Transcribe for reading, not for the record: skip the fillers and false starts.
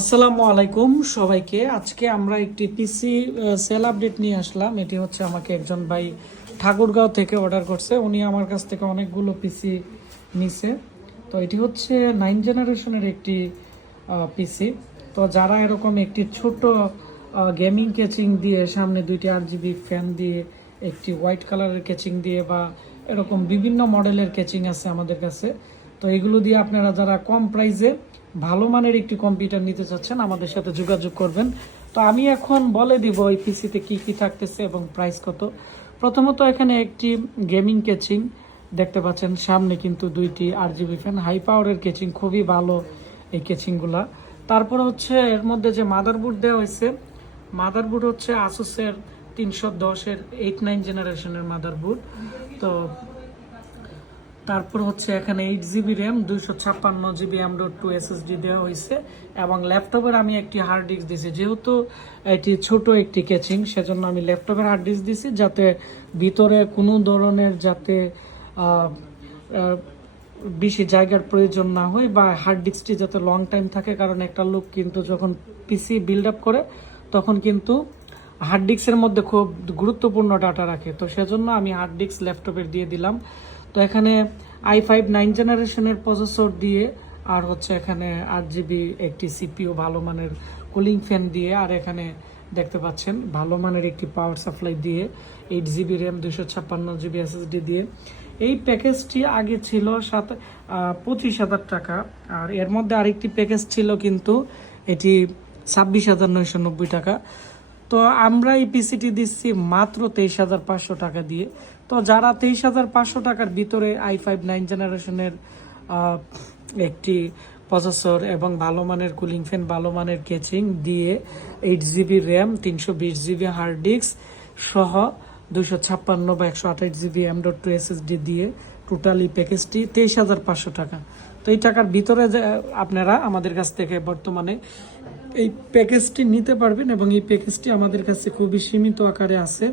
আসসালামু আলাইকুম সবাইকে। আজকে আমরা একটি পিসি সেল আপডেট নিয়ে আসলাম। এটি হচ্ছে আমাকে একজন ভাই ঠাকুরগাঁও থেকে অর্ডার করছে। উনি আমার কাছ থেকে অনেকগুলো পিসি নিছে। তো এটি হচ্ছে 9 জেনারেশনের একটি পিসি। তো যারা এরকম একটি ছোট গেমিং কেচিং দিয়ে, সামনে দুইটি RGB ফ্যান দিয়ে, একটি হোয়াইট কালারের কেচিং দিয়ে, বা এরকম বিভিন্ন মডেলের কেচিং আছে আমাদের কাছে। তো এগুলো দিয়ে আপনারা যারা কম প্রাইসে ভালো মানের একটি কম্পিউটার নিতে চাচ্ছেন, আমাদের সাথে যোগাযোগ করবেন। তো আমি এখন বলে দিব এই পিসিতে কি কি থাকতেছে এবং প্রাইস কত। প্রথমত এখানে একটি গেমিং কেচিং দেখতে পাচ্ছেন, সামনে কিন্তু দুইটি RGB ফ্যান, হাই পাওয়ারের কেচিং, খুবই ভালো এই কেচিংগুলা। তারপর হচ্ছে এর মধ্যে যে মাদারবোর্ড দেওয়া হয়েছে, মাদারবোর্ড হচ্ছে আসুসের 310-এর 8-9 জেনারেশনের মাদারবোর্ড। তো তারপর হচ্ছে এখানে 8GB RAM, 256GB M.2 SSD দেওয়া হয়েছে, এবং ল্যাপটপের আমি একটি হার্ড ডিস্ক দিয়েছি। যেহেতু এটি ছোট একটি কেচিং, সেজন্য আমি ল্যাপটপের হার্ড ডিস্ক দিয়েছি, যাতে ভিতরে কোনো ধরনের যাতে বেশি জায়গার প্রয়োজন না হয়, বা হার্ড ডিস্কটি যাতে লং টাইম থাকে। কারণ একটা লোক কিন্তু যখন পিসি বিল্ড আপ করে, তখন কিন্তু হার্ড ডিস্কের মধ্যে খুব গুরুত্বপূর্ণ ডাটা রাখে। তো সেজন্য আমি হার্ড ডিস্ক ল্যাপটপের দিয়ে দিলাম। তো এখানে i5 9 জেনারেশনের প্রসেসর দিয়ে, আর হচ্ছে এখানে 8GB একটি CPU, ভালো মানের কুলিং ফ্যান দিয়ে, আর এখানে দেখতে পাচ্ছেন ভালো মানের একটি পাওয়ার সাপ্লাই দিয়ে, 8GB র্যাম, 256GB SSD দিয়ে। এই প্যাকেজটি আগে ছিল 25,000 টাকা, আর এর মধ্যে আরেকটি প্যাকেজ ছিল, কিন্তু এটি 26,990 টাকা। তো আমরা এই পিসিটি দিচ্ছি মাত্র 23,500 টাকা দিয়ে। তো যারা 23,500 টাকার ভিতরে i5 9 জেনারেশনের একটি প্রসেসর এবং ভালো মানের কুলিং ফ্যান, ভালো মানের কেচিং দিয়ে, 8GB RAM, 320GB hard disk সহ 256 বা 128GB M.2 SSD দিয়ে টোটালি প্যাকেজটি 23,500 টাকা। তো এই টাকার ভিতরে আপনারা আমাদের কাছ থেকে বর্তমানে এই প্যাকেজটি নিতে পারবেন, এবং এই প্যাকেজটি আমাদের কাছে খুবই সীমিত আকারে আছে।